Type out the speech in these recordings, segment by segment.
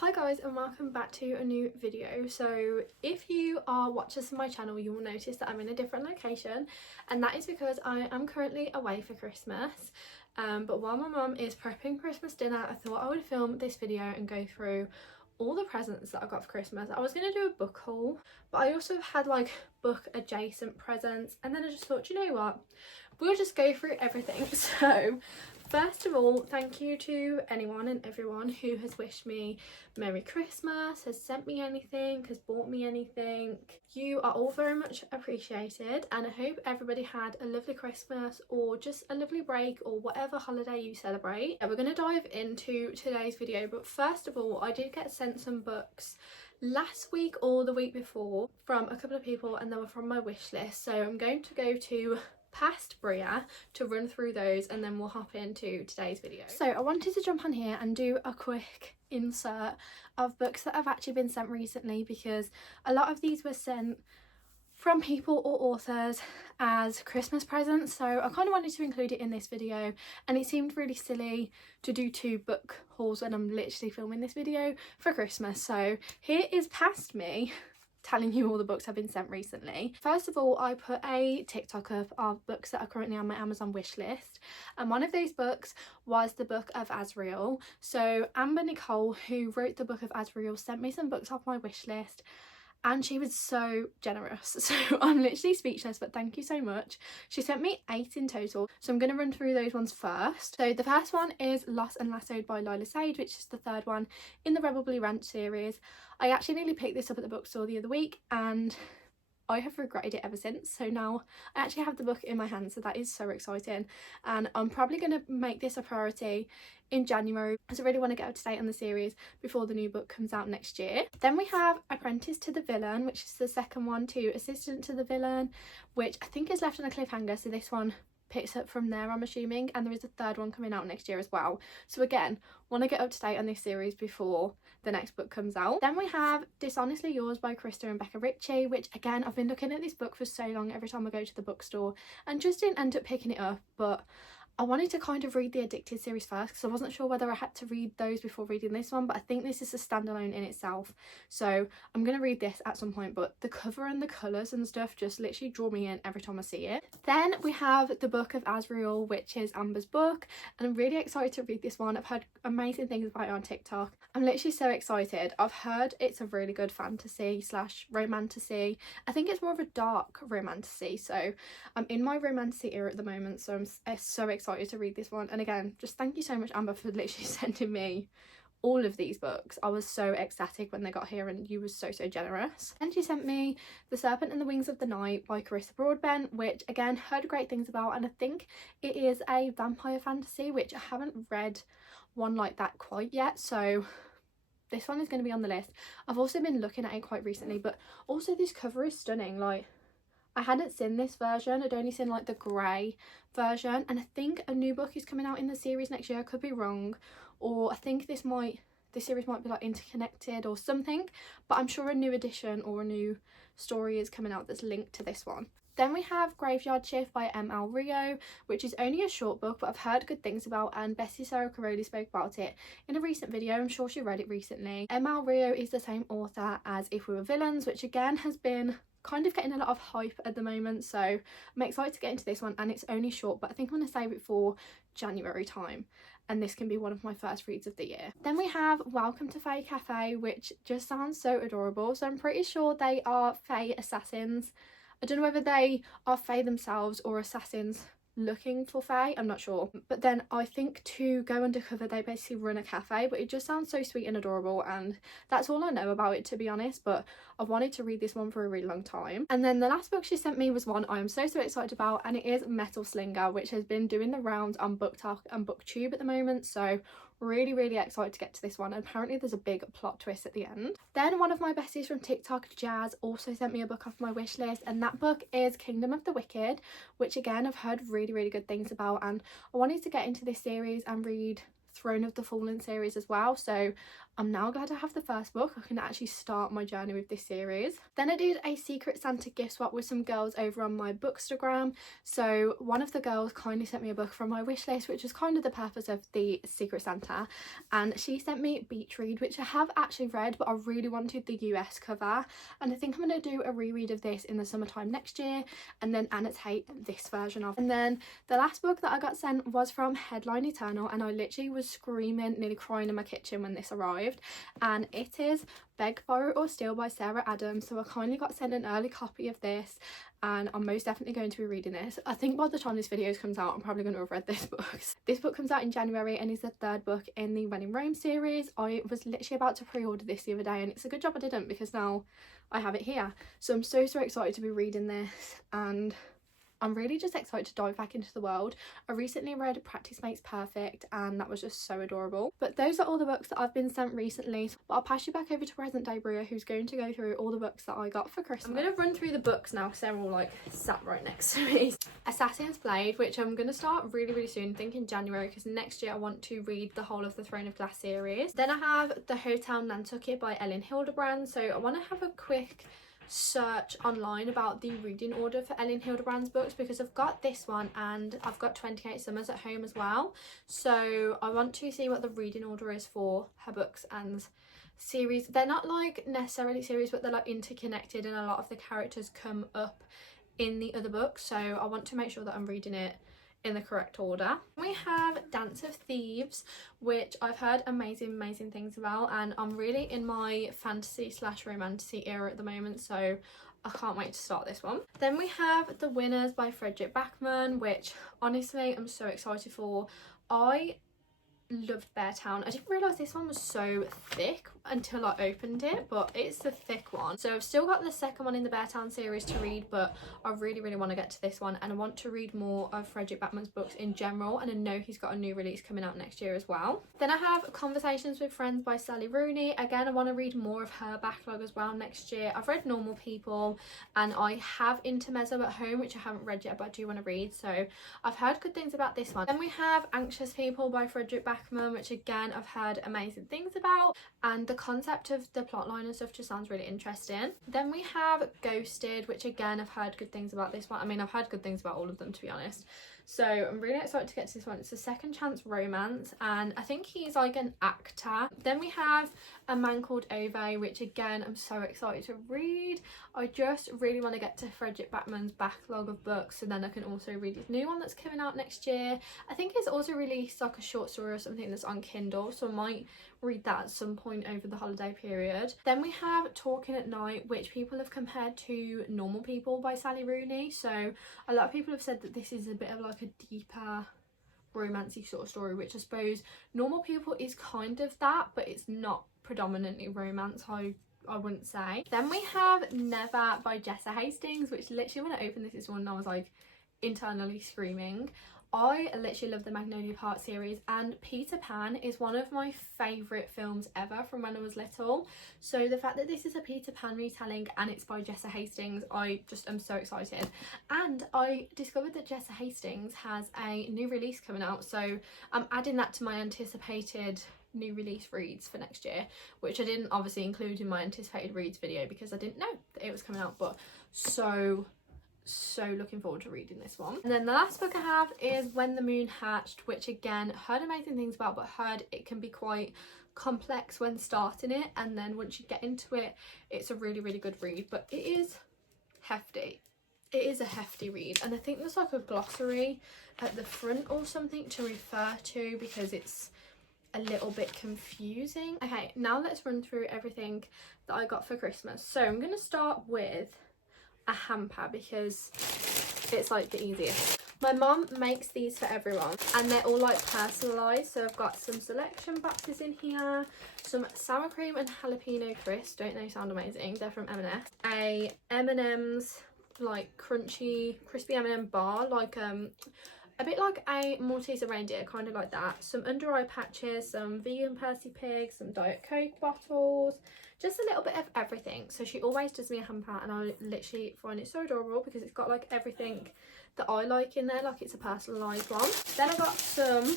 Hi guys, and welcome back to a new video. So if you are watchers of my channel, you will notice that I'm in a different location, and that is because I am currently away for Christmas. But while my mum is prepping Christmas dinner, I thought I would film this video and go through all the presents that I got for Christmas. I was going to do a book haul, but I also had like book adjacent presents, and then I just thought, you know what, we'll just go through everything. So first of all, thank you to anyone and everyone who has wished me Merry Christmas, has sent me anything, has bought me anything. You are all very much appreciated, and I hope everybody had a lovely Christmas or just a lovely break or whatever holiday you celebrate. We're going to dive into today's video, but first of all, I did get sent some books last week or the week before from a couple of people, and they were from my wish list. So I'm going to go to past Bria to run through those, and then we'll hop into today's video. So I wanted to jump on here and do a quick insert of books that have actually been sent recently, because a lot of these were sent from people or authors as Christmas presents, so I kind of wanted to include it in this video, and it seemed really silly to do two book hauls when I'm literally filming this video for Christmas. So here is past me telling you all the books I've been sent recently. First of all, I put a TikTok up of books that are currently on my Amazon wish list, and one of these books was the Book of Azrael. So Amber Nicole, who wrote the Book of Azrael, sent me some books off my wish list, and she was so generous. So I'm literally speechless, but thank you so much. She sent me 8 in total, so I'm going to run through those ones first. So the first one is Lost and Lassoed by Lila Sage, which is the third one in the Rebel Blue Ranch series. I actually nearly picked this up at the bookstore the other week, and I have regretted it ever since. So now I actually have the book in my hand, so that is so exciting, and I'm probably going to make this a priority in January, because I really want to get up to date on the series before the new book comes out next year. Then we have Apprentice to the Villain, which is the second one to Assistant to the Villain, which I think is left on a cliffhanger, so this one picks up from there, I'm assuming, and there is a third one coming out next year as well. So again, want to get up to date on this series before the next book comes out. Then we have Dishonestly Yours by Krista and Becca Ritchie, which again, I've been looking at this book for so long every time I go to the bookstore, and just didn't end up picking it up, but I wanted to kind of read the Addicted series first, because I wasn't sure whether I had to read those before reading this one, but I think this is a standalone in itself, so I'm going to read this at some point. But the cover and the colours and stuff just literally draw me in every time I see it. Then we have the Book of Azrael, which is Amber's book, and I'm really excited to read this one. I've heard amazing things about it on TikTok. I'm literally so excited. I've heard it's a really good fantasy slash romantasy. I think it's more of a dark romantasy, so I'm in my romantasy era at the moment, so I'm so excited to read this one. And again, just thank you so much, Amber, for literally sending me all of these books. I was so ecstatic when they got here, and you were so generous. And she sent me The Serpent and the Wings of the Night by Carissa Broadbent, which again, heard great things about, and I think it is a vampire fantasy, which I haven't read one like that quite yet, so this one is going to be on the list. I've also been looking at it quite recently, but also this cover is stunning. Like, I hadn't seen this version, I'd only seen like the grey version, and I think a new book is coming out in the series next year. I could be wrong, or I think this series might be like interconnected or something, but I'm sure a new edition or a new story is coming out that's linked to this one. Then we have Graveyard Shift by M.L. Rio, which is only a short book, but I've heard good things about, and Bessie Sarah Caroli spoke about it in a recent video. I'm sure she read it recently. M.L. Rio is the same author as If We Were Villains, which again has been kind of getting a lot of hype at the moment, so I'm excited to get into this one, and it's only short, but I think I'm going to save it for January time, and this can be one of my first reads of the year. Then we have Welcome to Fae Cafe, which just sounds so adorable. So I'm pretty sure they are Fae assassins. I don't know whether they are Fae themselves or assassins looking for Fae, I'm not sure. But then I think to go undercover they basically run a cafe, but it just sounds so sweet and adorable, and that's all I know about it, to be honest. But I've wanted to read this one for a really long time. And then the last book she sent me was one I am so excited about, and it is Metal Slinger, which has been doing the rounds on BookTok and BookTube at the moment, so really excited to get to this one. And apparently there's a big plot twist at the end. Then one of my besties from TikTok, Jazz, also sent me a book off my wish list, and that book is Kingdom of the Wicked, which again I've heard really good things about, and I wanted to get into this series and read Throne of the Fallen series as well, so I'm now glad I have the first book. I can actually start my journey with this series. Then I did a Secret Santa gift swap with some girls over on my Bookstagram. So one of the girls kindly sent me a book from my wish list, which was kind of the purpose of the Secret Santa, and she sent me Beach Read, which I have actually read, but I really wanted the US cover, and I think I'm going to do a reread of this in the summertime next year and then annotate this version of. And then the last book that I got sent was from Headline Eternal, and I literally was screaming, nearly crying in my kitchen when this arrived, and it is Beg, Borrow or Steal by Sarah Adams. So I kindly got sent an early copy of this, and I'm most definitely going to be reading this. I think by the time this video comes out I'm probably going to have read this book. This book comes out in January and is the third book in the When in Rome series. I was literally about to pre-order this the other day, and it's a good job I didn't, because now I have it here. So I'm so excited to be reading this, and I'm really just excited to dive back into the world. I recently read Practice Makes Perfect, and that was just so adorable. But those are all the books that I've been sent recently. But I'll pass you back over to present day Bria, who's going to go through all the books that I got for Christmas. I'm going to run through the books now because they're all like sat right next to me. Assassin's Blade, which I'm going to start really soon, I think in January, because next year I want to read the whole of the Throne of Glass series. Then I have The Hotel Nantucket by Ellen Hildebrand. So I want to have a quick search online about the reading order for Ellen Hildebrand's books, because I've got this one and I've got 28 Summers at home as well, so I want to see what the reading order is for her books and series. They're not like necessarily series, but they're like interconnected, and a lot of the characters come up in the other books, so I want to make sure that I'm reading it in the correct order. We have Dance of Thieves, which I've heard amazing things about, and I'm really in my fantasy / romantasy era at the moment, so I can't wait to start this one. Then we have The Winners by Frederick Backman, which honestly I'm so excited for. I loved Beartown. I didn't realise this one was so thick until I opened it, but it's a thick one. So I've still got the second one in the Beartown series to read, but I really want to get to this one, and I want to read more of Frederick Backman's books in general, and I know he's got a new release coming out next year as well. Then I have Conversations with Friends by Sally Rooney. Again, I want to read more of her backlog as well next year. I've read Normal People, and I have Intermezzo at home, which I haven't read yet, but I do want to read, so I've heard good things about this one. Then we have Anxious People by Frederick Backman, which again I've heard amazing things about, and the concept of the plotline and stuff just sounds really interesting. Then we have Ghosted, which again I've heard good things about this one. I mean, I've heard good things about all of them, to be honest, so I'm really excited to get to this one. It's a second chance romance, and I think he's like an actor. Then we have A Man Called Ove, which again I'm so excited to read. I just really want to get to Frederick Backman's backlog of books, so then I can also read his new one that's coming out next year. I think he's also released like a short story or something that's on Kindle, so I might read that at some point over the holiday period. Then we have Talking at Night, which people have compared to Normal People by Sally Rooney, so a lot of people have said that this is a bit of like a deeper romancy sort of story, which I suppose Normal People is kind of that, but it's not predominantly romance, I wouldn't say. Then we have Never by Jessa Hastings, which literally when I opened this one I was like internally screaming. I literally love the Magnolia Park series, and Peter Pan is one of my favourite films ever from when I was little, so the fact that this is a Peter Pan retelling and it's by Jessa Hastings, I just am so excited. And I discovered that Jessa Hastings has a new release coming out, so I'm adding that to my anticipated new release reads for next year, which I didn't obviously include in my anticipated reads video because I didn't know that it was coming out, but so looking forward to reading this one. And then the last book I have is When the Moon Hatched, which again heard amazing things about, but heard it can be quite complex when starting it, and then once you get into it it's a really good read, but it is hefty. It is a hefty read, and I think there's like a glossary at the front or something to refer to because it's a little bit confusing. Okay, now let's run through everything that I got for Christmas. So I'm going to start with a hamper because it's like the easiest. My mum makes these for everyone and they're all like personalised, so I've got some selection boxes in here, some sour cream and jalapeno crisps, don't they sound amazing? They're from M&S. A M&M's like crunchy crispy M&M bar, like a bit like a Malteser reindeer, kind of like that. Some under eye patches, some vegan Percy Pig, some Diet Coke bottles, just a little bit of everything. So she always does me a hamper and I literally find it so adorable because it's got like everything that I like in there, like it's a personalised one. Then I got some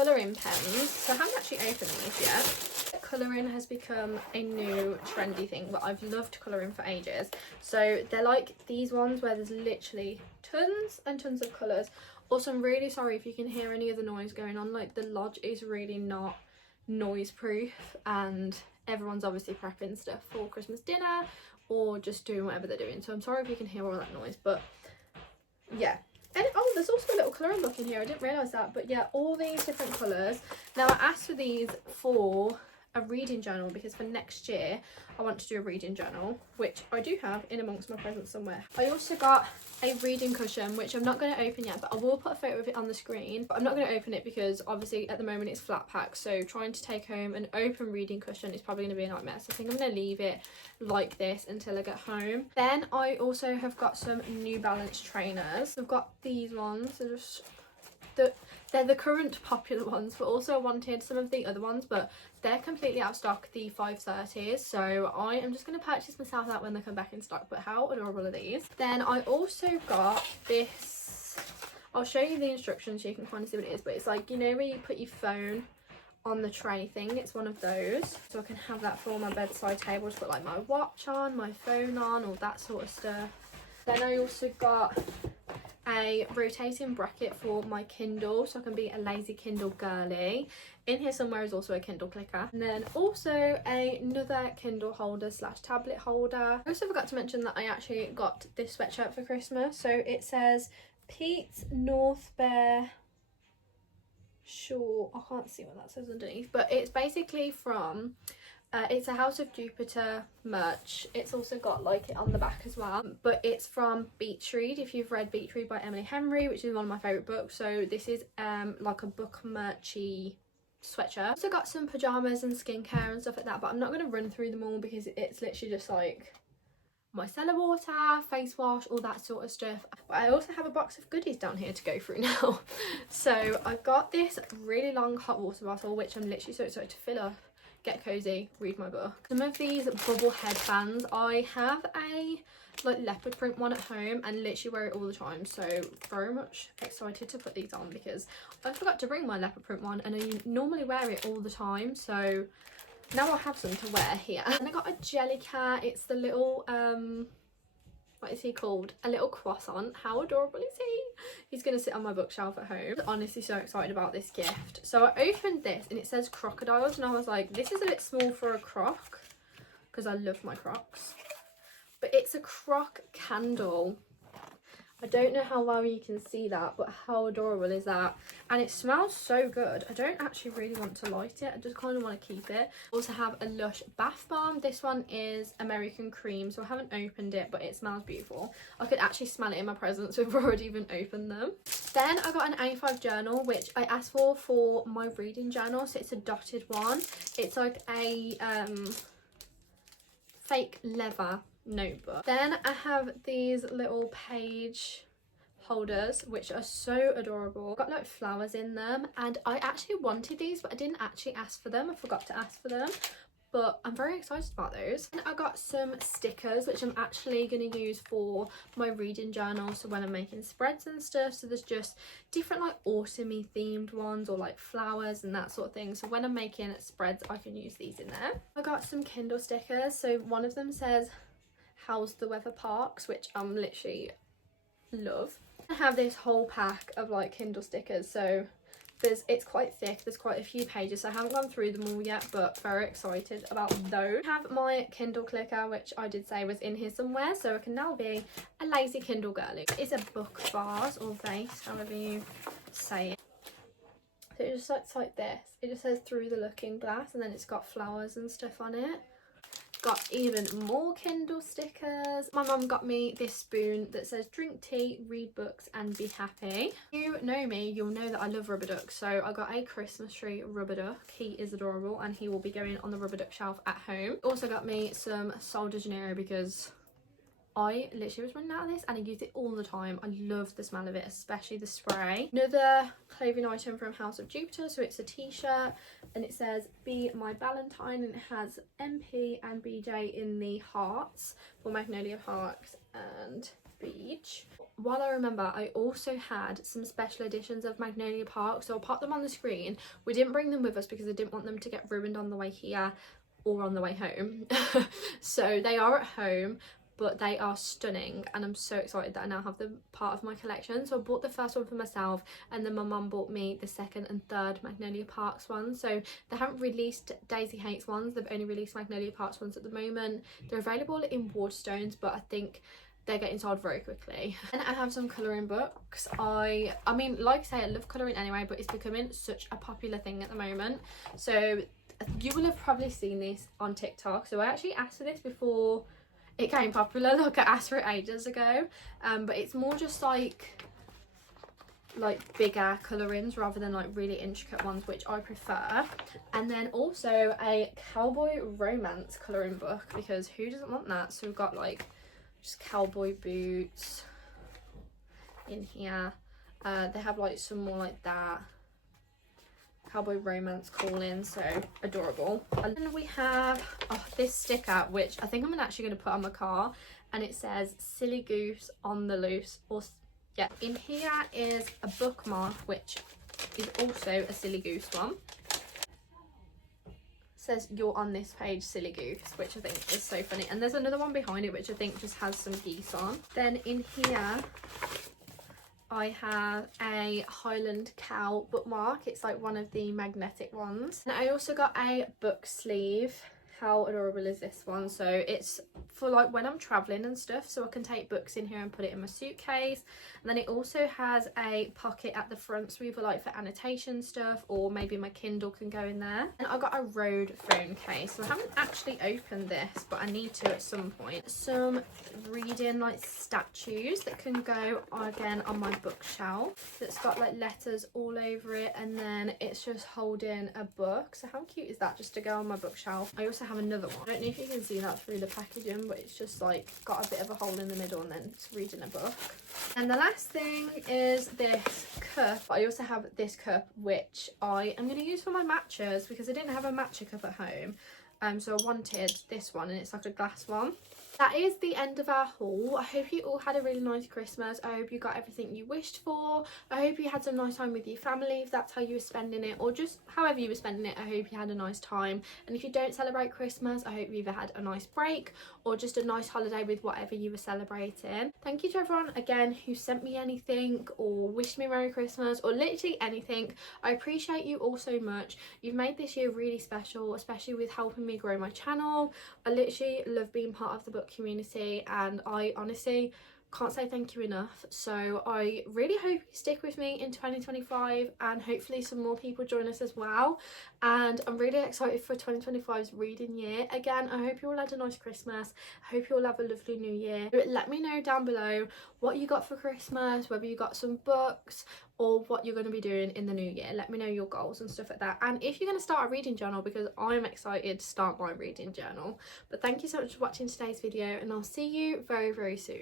colouring pens. So I haven't actually opened these yet. Colouring has become a new trendy thing, but I've loved colouring for ages. So they're like these ones where there's literally tons and tons of colours. Also, I'm really sorry if you can hear any of the noise going on. Like, the lodge is really not noise proof, and everyone's obviously prepping stuff for Christmas dinner or just doing whatever they're doing. So I'm sorry if you can hear all that noise, but yeah. And oh, there's also a little colouring book in here. I didn't realise that, but yeah, all these different colours. Now, I asked for these for a reading journal because for next year I want to do a reading journal, which I do have in amongst my presents somewhere. I also got a reading cushion, which I'm not going to open yet, but I will put a photo of it on the screen. But I'm not going to open it because obviously at the moment it's flat pack, so trying to take home an open reading cushion is probably going to be a nightmare. So I think I'm going to leave it like this until I get home. Then I also have got some New Balance trainers. I've got these ones. They're the current popular ones, but also I wanted some of the other ones, but they're completely out of stock, the 530s, so I am just going to purchase myself that when they come back in stock. But how adorable are these? Then I also got this, I'll show you the instructions so you can kind of see what it is, but it's like, you know, where you put your phone on the tray thing, it's one of those, so I can have that for my bedside table to put like my watch on, my phone on, all that sort of stuff. Then I also got a rotating bracket for my Kindle, so I can be a lazy Kindle girly. In here somewhere is also a Kindle clicker, and then also another Kindle holder slash tablet holder. I also forgot to mention that I actually got this sweatshirt for Christmas. So it says Pete's North Bear Shore. I can't see what that says underneath, but it's basically from it's a House of Jupiter merch. It's also got like it on the back as well, but it's from Beach Read, if you've read Beach Read by Emily Henry, which is one of my favourite books. So this is like a book merchy sweatshirt. Also got some pyjamas and skincare and stuff like that, but I'm not going to run through them all because it's literally just like micellar water, face wash, all that sort of stuff. But I also have a box of goodies down here to go through now. So I've got this really long hot water bottle, which I'm literally so excited to fill up, get cozy, read my book. Some of these bubble headbands, I have a like leopard print one at home and literally wear it all the time, so very much excited to put these on because I forgot to bring my leopard print one and I normally wear it all the time, so now I have some to wear here. And I got a Jellycat. It's the little what is he called? A little croissant. How adorable is he? He's going to sit on my bookshelf at home. I'm honestly so excited about this gift. So I opened this and it says crocodiles, and I was like, this is a bit small for a croc because I love my crocs. But it's a croc candle. I don't know how well you can see that, but how adorable is that? And it smells so good. I don't actually really want to light it. I just kind of want to keep it. Also have a Lush bath bomb. This one is American cream, so I haven't opened it, but it smells beautiful. I could actually smell it in my presents before I'd even opened them. Then I got an A5 journal, which I asked for my reading journal. So it's a dotted one. It's like a fake leather notebook. Then I have these little page holders, which are so adorable. Got like flowers in them, and I actually wanted these, but I didn't actually ask for them. I forgot to ask for them, but I'm very excited about those. And I got some stickers, which I'm actually going to use for my reading journal, so when I'm making spreads and stuff. So there's just different like autumny themed ones, or like flowers and that sort of thing, so when I'm making spreads I can use these in there. I got some Kindle stickers. So one of them says how's the weather parks, which I'm literally love. I have this whole pack of like Kindle stickers, so it's quite thick, there's quite a few pages, so I haven't gone through them all yet, but very excited about those. I have my Kindle clicker, which I did say was in here somewhere, so I can now be a lazy Kindle girly. It's a book vase or vase, however you say it. So it just looks like this. It just says through the looking glass, and then it's got flowers and stuff on it. Got even more Kindle stickers. My mum got me this spoon that says drink tea, read books and be happy. If you know me, you'll know that I love rubber ducks, so I got a Christmas tree rubber duck. He is adorable and he will be going on the rubber duck shelf at home. Also got me some Sol de Janeiro because I literally was running out of this and I use it all the time. I love the smell of it, especially the spray. Another clothing item from House of Jupiter, so it's a t-shirt and it says be my Valentine, and it has MP and BJ in the hearts for Magnolia Parks, and Beach. While I remember, I also had some special editions of Magnolia Park, so I'll pop them on the screen. We didn't bring them with us because I didn't want them to get ruined on the way here or on the way home. So they are at home, but they are stunning, and I'm so excited that I now have them part of my collection. So I bought the first one for myself, and then my mum bought me the second and third Magnolia Parks ones. So they haven't released Daisy Hates ones, they've only released Magnolia Parks ones at the moment. They're available in Waterstones, but I think they're getting sold very quickly. And I have some colouring books. I mean, like I say, I love colouring anyway, but it's becoming such a popular thing at the moment. So you will have probably seen this on TikTok. So I actually asked for this before it came popular. Like, I asked for it ages ago, but it's more just like bigger colourings rather than like really intricate ones, which I prefer. And then also a cowboy romance colouring book, because who doesn't want that? So we've got like just cowboy boots in here. They have like some more like that cowboy romance calling, so adorable. And then we have this sticker, which I think I'm actually going to put on my car, and it says "Silly Goose on the Loose," or yeah. In here is a bookmark, which is also a Silly Goose one. It says "You're on this page, Silly Goose," which I think is so funny. And there's another one behind it which I think just has some geese on. Then in here I have a Highland Cow bookmark. It's like one of the magnetic ones. And I also got a book sleeve. How adorable is this one? So it's for like when I'm traveling and stuff, so I can take books in here and put it in my suitcase. And then it also has a pocket at the front, so either like for annotation stuff, or maybe my Kindle can go in there. And I got a Rode phone case, so I haven't actually opened this, but I need to at some point. Some reading like statues that can go again on my bookshelf, that's got like letters all over it, and then it's just holding a book. So how cute is that, just to go on my bookshelf? I also have another one. I don't know if you can see that through the packaging, but it's just like got a bit of a hole in the middle, and then it's reading a book. And the last thing is this cup. I also have this cup, which I am going to use for my matchas, because I didn't have a matcha cup at home. So I wanted this one, and it's like a glass one. That is the end of our haul. I hope you all had a really nice Christmas. I hope you got everything you wished for. I hope you had some nice time with your family, if that's how you were spending it, or just however you were spending it. I hope you had a nice time. And if you don't celebrate Christmas, I hope you either had a nice break or just a nice holiday with whatever you were celebrating. Thank you to everyone again who sent me anything or wished me Merry Christmas or literally anything. I appreciate you all so much. You've made this year really special, especially with helping me grow my channel. I literally love being part of the book community, and I honestly can't say thank you enough. So I really hope you stick with me in 2025, and hopefully some more people join us as well. And I'm really excited for 2025's reading year. Again, I hope you all had a nice Christmas. I hope you all have a lovely new year. Let me know down below what you got for Christmas, whether you got some books or what you're going to be doing in the new year. Let me know your goals and stuff like that, and if you're going to start a reading journal, because I'm excited to start my reading journal. But thank you so much for watching today's video, and I'll see you very, very soon.